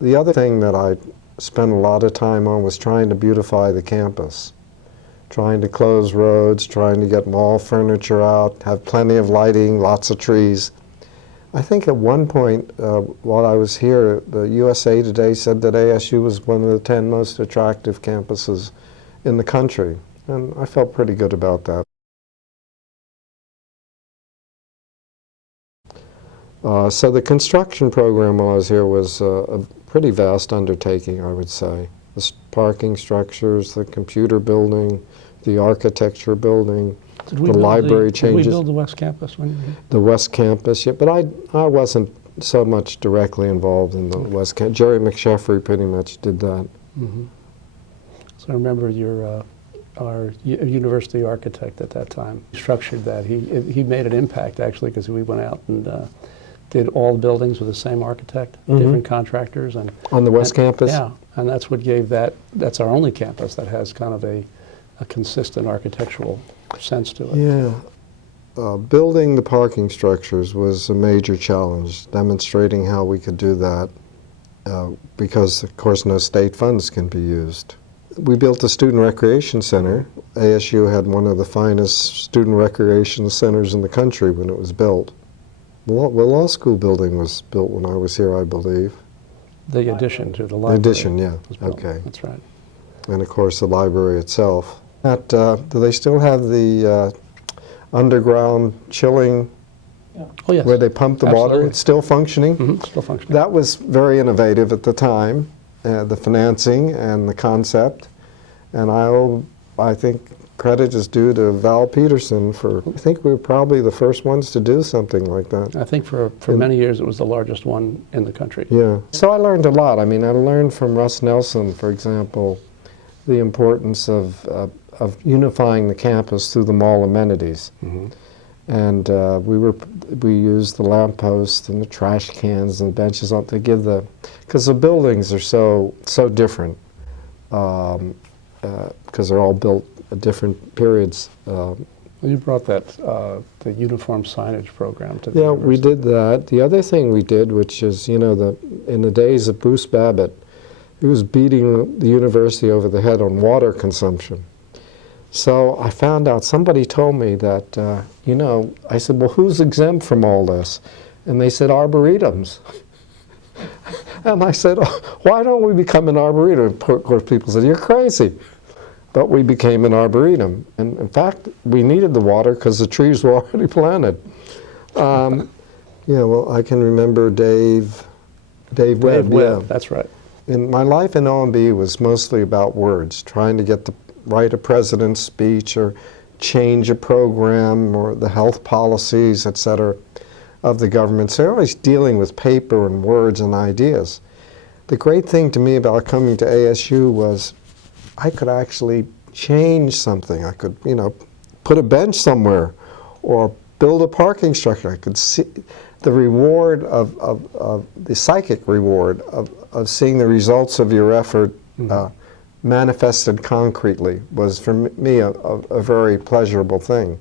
The other thing that I spent a lot of time on was trying to beautify the campus, trying to close roads, trying to get mall furniture out, have plenty of lighting, lots of trees. I think at one point while I was here, the USA Today said that ASU was one of the 10 most attractive campuses in the country, and I felt pretty good about that. So the construction program while I was here was a pretty vast undertaking, I would say. The parking structures, the computer building, the architecture building, the library changes. Did we build the West Campus when you were here? The West Campus, yeah, but I wasn't so much directly involved in the West Campus. Jerry McSheffrey pretty much did that. Mm-hmm. So I remember our university architect at that time structured that. He made an impact, actually, because we went out and did all the buildings with the same architect, different contractors. And on the West Campus? Yeah, and that's what gave that's our only campus that has kind of a consistent architectural sense to it. Yeah. Building the parking structures was a major challenge, demonstrating how we could do that because, of course, no state funds can be used. We built a student recreation center. ASU had one of the finest student recreation centers in the country when it was built. The law school building was built when I was here, I believe. The addition to the library. The addition, yeah. Okay. That's right. And, of course, the library itself. Do they still have the underground chilling? Yeah. Oh, yes. Where they pump the water? It's still functioning? Mm-hmm. Still functioning. That was very innovative at the time, the financing and the concept. And I think credit is due to Val Peterson for, I think we were probably the first ones to do something like that. I think for many years it was the largest one in the country. Yeah. So I learned a lot. I mean, I learned from Russ Nelson, for example, the importance of unifying the campus through the mall amenities. Mm-hmm. And we used the lampposts and the trash cans and the benches to give because the buildings are so different, because they're all built at different periods. You brought the uniform signage program to the university. We did that. The other thing we did, which is, in the days of Bruce Babbitt, he was beating the university over the head on water consumption. So I found out, somebody told me that, I said, well, who's exempt from all this? And they said, arboretums. And I said, oh, why don't we become an arboretum? Of course, people said, you're crazy. But we became an arboretum. And in fact, we needed the water because the trees were already planted. Well, I can remember Dave Webb. Yeah, that's right. And my life in OMB was mostly about words, trying to write a president's speech or change a program or the health policies, et cetera, of the government. So you're always dealing with paper and words and ideas. The great thing to me about coming to ASU was I could actually change something. I could, put a bench somewhere or build a parking structure. I could see the reward of the psychic reward of seeing the results of your effort manifested concretely was, for me, a very pleasurable thing.